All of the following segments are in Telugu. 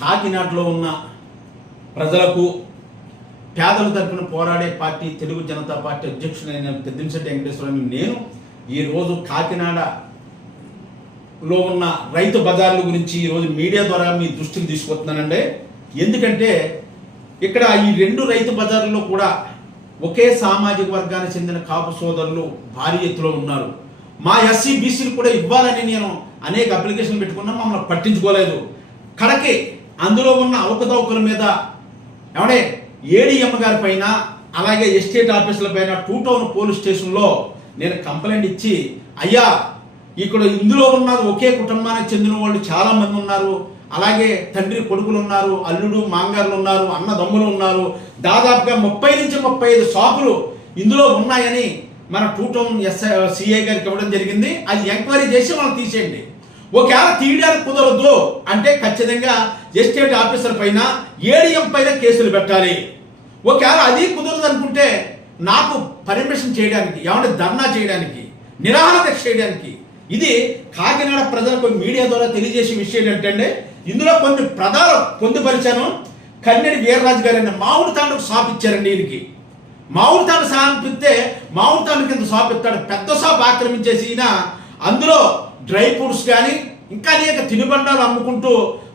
కాకినాడలో ఉన్న ప్రజలకు పేదల తరపున పోరాడే పార్టీ తెలుగు జనతా పార్టీ అధ్యక్షుడైన పెద్దంశెట్టి వెంకటేశ్వరని నేను ఈరోజు కాకినాడలో ఉన్న రైతు బజార్ల గురించి ఈరోజు మీడియా ద్వారా మీ దృష్టికి తీసుకొస్తున్నానండి. ఎందుకంటే ఇక్కడ ఈ రెండు రైతు బజార్లలో కూడా ఒకే సామాజిక వర్గానికి చెందిన కాపు సోదరులు భారీ ఎత్తులో ఉన్నారు. మా ఎస్సీ బీసీలు కూడా ఇవ్వాలని నేను అనేక అప్లికేషన్ పెట్టుకున్నా మమ్మల్ని పట్టించుకోలేదు. కడకి అందులో ఉన్న అవకతవకల మీద ఏమంటే ఏడీఎం గారి పైన అలాగే ఎస్టేట్ ఆఫీసుల పైన టూ టౌన్ పోలీస్ స్టేషన్లో నేను కంప్లైంట్ ఇచ్చి అయ్యా ఇక్కడ ఇందులో ఉన్నది ఒకే కుటుంబానికి చెందిన వాళ్ళు చాలా మంది ఉన్నారు. అలాగే తండ్రి కొడుకులు ఉన్నారు అల్లుడు మాంగారులు ఉన్నారు అన్నదమ్ములు ఉన్నారు. దాదాపుగా ముప్పై నుంచి ముప్పై ఐదు షాపులు ఇందులో ఉన్నాయని మన టూ టౌన్ ఎస్ఐ సిఐ గారికి ఇవ్వడం జరిగింది. అది ఎంక్వైరీ చేసి మనం తీసేయండి. ఒకవేళ తీయడానికి కుదరదు అంటే ఖచ్చితంగా ఎస్టేట్ ఆఫీసర్ పైన ఏడిఎం పైన కేసులు పెట్టాలి. ఒకవేళ అది కుదరదు అనుకుంటే నాకు పర్మిషన్ చేయడానికి ఏమంటే ధర్నా చేయడానికి నిరాహార దీక్ష చేయడానికి ఇది కాకినాడ ప్రజలకు మీడియా ద్వారా తెలియజేసే విషయం ఏంటంటే ఇందులో కొన్ని ప్రధాన పొందుపరిచాను. కన్నెడి వీర్రాజు అనే మామిడి తాండకు షాప్ ఇచ్చారండి ఈయనకి మామిడి తాండ షాప్ ఇస్తే మామిడి తాండ కింద షాప్ ఇస్తాడు. పెద్ద షాప్ ఆక్రమించేసి ఈయన అందులో డ్రై ఫ్రూట్స్ కానీ ఇంకా అనేక తినుబండాలు అమ్ముకుంటూ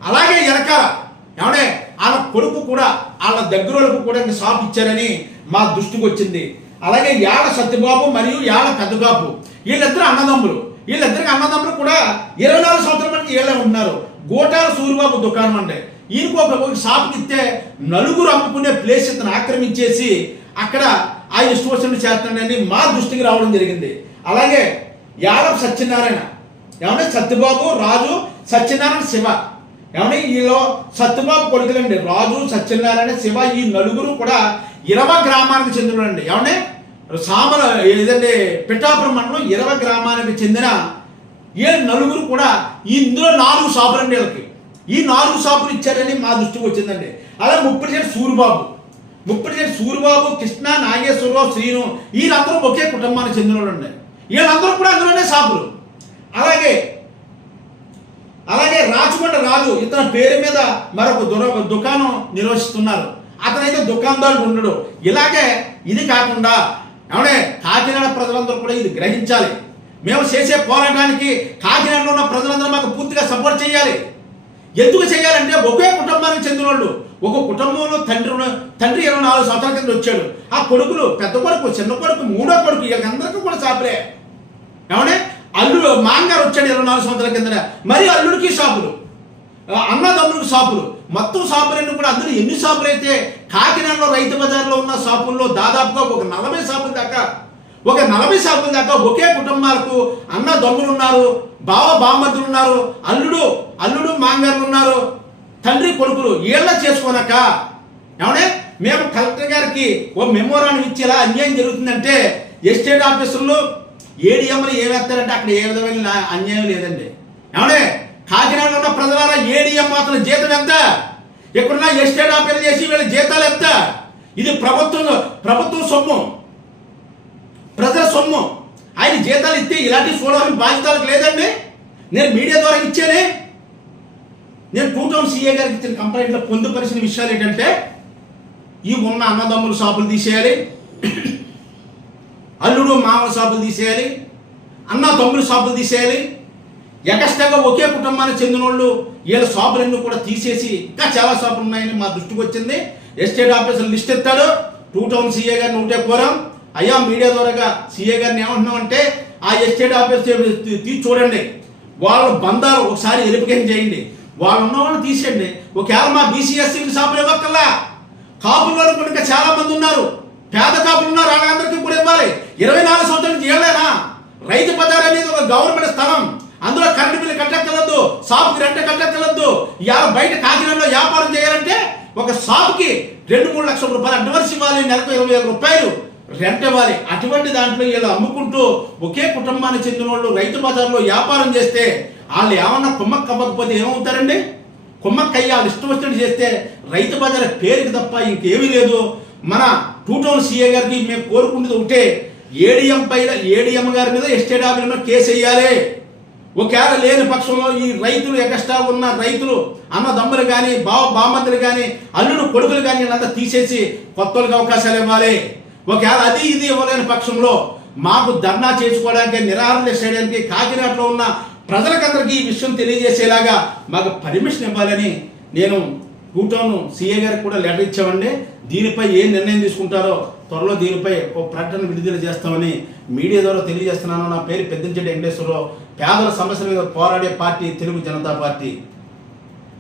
అలాగే వెనకాల ఏమంటే వాళ్ళ కొడుకు కూడా వాళ్ళ దగ్గర కూడా షాప్ ఇచ్చారని మా దృష్టికి వచ్చింది. అలాగే యాడ సత్యబాబు మరియు యాడ పెద్దబాబు వీళ్ళిద్దరు అన్నదమ్ములు. వీళ్ళిద్దరికి అన్నదమ్ములు కూడా ఇరవై నాలుగు సంవత్సరాల మంది వీళ్ళే ఉంటున్నారు గోటాల సూరిబాబు దుకాణం అంటే ఈయనకు ఒక షాప్కి ఇస్తే నలుగురు అమ్ముకునే ప్లేస్ ఇతను ఆక్రమించేసి అక్కడ ఆ ఇష్టం చేస్తున్నాడని మా దృష్టికి రావడం జరిగింది. అలాగే యాదవ్ సత్యనారాయణ ఏమంటే సత్యబాబు రాజు సత్యనారాయణ శివ. ఏమంటే వీళ్ళు సత్యబాబు కొడుకులండి. రాజు సత్యనారాయణ శివ ఈ నలుగురు కూడా ఇరవ గ్రామానికి చెందినండి ఏమంటే సామల ఏదంటే పిఠాపురం మండలం ఇరవ గ్రామానికి చెందిన ఏ నలుగురు కూడా ఇందులో నాలుగు షాపులు అండి వీళ్ళకి. ఈ నాలుగు షాపులు ఇచ్చారని మా దృష్టికి వచ్చిందండి. అలా ముప్పటి చేసి సూరిబాబు. ముప్పటి చేసి సూరిబాబు కృష్ణ నాగేశ్వరరావు శ్రీను వీళ్ళందరూ ఒకే కుటుంబానికి చెందిన వాళ్ళు అండి వీళ్ళందరూ కూడా అందులోనే షాపులు. అలాగే అలాగే రాచకొండ రాజు ఇతని పేరు మీద మరొక దుర దుకాణం నిర్వహిస్తున్నారు. అతనైతే దుకాణదారుడు ఉండడు. ఇలాగే ఇది కాకుండా ఏమంటే కాకినాడ ప్రజలందరూ కూడా ఇది గ్రహించాలి. మేము చేసే పోరాటానికి కాకినాడలో ఉన్న ప్రజలందరూ మాకు పూర్తిగా సపోర్ట్ చేయాలి. ఎందుకు చేయాలంటే ఒకే కుటుంబానికి చెందిన వాళ్ళు ఒక కుటుంబంలో తండ్రి తండ్రి ఇరవై నాలుగు సంవత్సరాల కింద వచ్చాడు. ఆ కొడుకులు పెద్ద కొడుకు చిన్న కొడుకు మూడో కొడుకు వీళ్ళకందరికీ కూడా షాపులే ఏమంటే అల్లుడు మాంగారు వచ్చాడు ఇరవై నాలుగు సంవత్సరాల కింద మరి అల్లుడికి షాపులు. అన్నదమ్ములకి అన్నదమ్ములకు షాపులు. మొత్తం షాపులన్నీ కూడా అందులో ఎన్ని షాపులు అయితే కాకినాడలో రైతు బజార్లో ఉన్న షాపుల్లో దాదాపుగా ఒక నలభై షాపుల దాకా ఒక నలభై షాపుల దాకా ఒకే కుటుంబాలకు అన్న దమ్ములు ఉన్నారు బావ బామ్మతులు ఉన్నారు అల్లుడు అల్లుడు మాంగారులు ఉన్నారు తండ్రి కొడుకులు ఏళ్ళ చేసుకోనక ఏమనే? మేము కలెక్టర్ గారికి ఓ మెమోరాన్ని ఇచ్చేలా అన్యాయం జరుగుతుందంటే ఎస్టేట్ ఆఫీసుల్లో ఏడిఎంలు ఏమేస్తారంటే అక్కడ ఏ విధమైన అన్యాయం లేదండి. ఏమనే కాకినాడలో ఉన్న ప్రజలారా ఏడిఎం మాత్రం జీతం ఎంత? ఇక్కడున్న ఎస్టేట్ ఆఫీసులు చేసి వీళ్ళ జీతాలు ఎంత? ఇది ప్రభుత్వం ప్రభుత్వం సొమ్ము. ప్రజల సొమ్ము. ఆయన జీతాలు ఇస్తే ఇలాంటి చూడాలని బాధ్యతలకు లేదండి. నేను మీడియా ద్వారా ఇచ్చానే. నేను టూ టౌన్ సీఏ గారికి ఇచ్చిన కంప్లైంట్లో పొందుపరిచిన విషయాలు ఏంటంటే ఈ ఉన్న అన్నదమ్ముల షాపులు తీసేయాలి. అల్లుడు మామల షాపులు తీసేయాలి అన్న తమ్ముడు షాపులు తీసేయాలి. ఎకస్ట్రాగా ఒకే కుటుంబానికి చెందిన వాళ్ళు వీళ్ళ షాపులన్నీ కూడా తీసేసి ఇంకా చాలా షాపులు ఉన్నాయని మా దృష్టికి వచ్చింది. ఎస్టేట్ ఆఫీసర్ లిస్ట్ ఎత్తాడు. టూ టౌన్ సీఏ గారిని ఒకటే కోరాం. అయ్యా మీడియా ద్వారాగా సీఏ గారిని ఏమంటున్నామంటే ఆ ఎస్టేట్ ఆఫీసర్ తీసి చూడండి. వాళ్ళ బంధాలు ఒకసారి వెరిఫికేషన్ చేయండి. వాళ్ళు ఉన్న వాళ్ళు తీసేయండి. ఒకవేళ మా బీసీఎస్సీకి షాపులు ఇవ్వక్కల్లా కాపుల్లో కూడా ఇంకా చాలా మంది ఉన్నారు. పేద కాపులు ఉన్నారు. వాళ్ళందరికీ కూడా ఇవ్వాలి. ఇరవై నాలుగు సంవత్సరాల నుంచి ఏళ్ళేనా రైతు బజార్ అనేది ఒక గవర్నమెంట్ స్థలం. అందులో కరెంటు బిల్లు కట్టక్కలద్దు షాప్కి రెంట్ కట్టక్కలద్దు ఇవాళ బయట కాకినాడలో వ్యాపారం చేయాలంటే ఒక షాప్కి రెండు మూడు లక్షల రూపాయలు అడ్వాన్స్ ఇవ్వాలి నెలకు ఇరవై వేల రూపాయలు రెంట్ ఇవ్వాలి. అటువంటి దాంట్లో వీళ్ళు అమ్ముకుంటూ ఒకే కుటుంబానికి చెందిన వాళ్ళు రైతు బజార్లో వ్యాపారం చేస్తే వాళ్ళు ఏమన్నా కుమ్మక్క అవ్వకపోతే ఏమవుతారండి? కుమ్మక్కయ్య వాళ్ళు ఇష్టం వచ్చినట్టు చేస్తే రైతు బజార్ పేరుకి తప్ప ఇంకేమీ లేదు. మన టూ టౌన్ సీఏ గారికి మేము కోరుకునేది ఒకటే ఏడిఎం పైన ఏడిఎం గారి మీద ఎస్టేట్ ఆఫీస్ కేసు వేయాలి. ఒకవేళ లేని పక్షంలో ఈ రైతులు ఎక్స్ట్రా ఉన్న రైతులు అన్నదమ్ములు కానీ బావ బామ్మతులు కానీ అల్లుడు కొడుకులు కానీ అంతా తీసేసి కొత్త వాళ్ళకి అవకాశాలు ఇవ్వాలి. ఒకవేళ అది ఇది ఇవ్వలేని పక్షంలో మాకు ధర్నా చేసుకోవడానికి నిరాహారం చేయడానికి కాకినాడలో ఉన్న ప్రజలకందరికీ ఈ విషయం తెలియజేసేలాగా మాకు పర్మిషన్ ఇవ్వాలని నేను కూటౌన్ సీఏ గారికి కూడా లెటర్ ఇచ్చామండి. దీనిపై ఏ నిర్ణయం తీసుకుంటారో త్వరలో దీనిపై ఓ ప్రకటన విడుదల చేస్తామని మీడియా ద్వారా తెలియజేస్తున్నాను. నా పేరు పెద్దంచెడ్డి వెంకటేశ్వరరావు. పేదల సమస్యల మీద పోరాడే పార్టీ తెలుగు జనతా పార్టీ.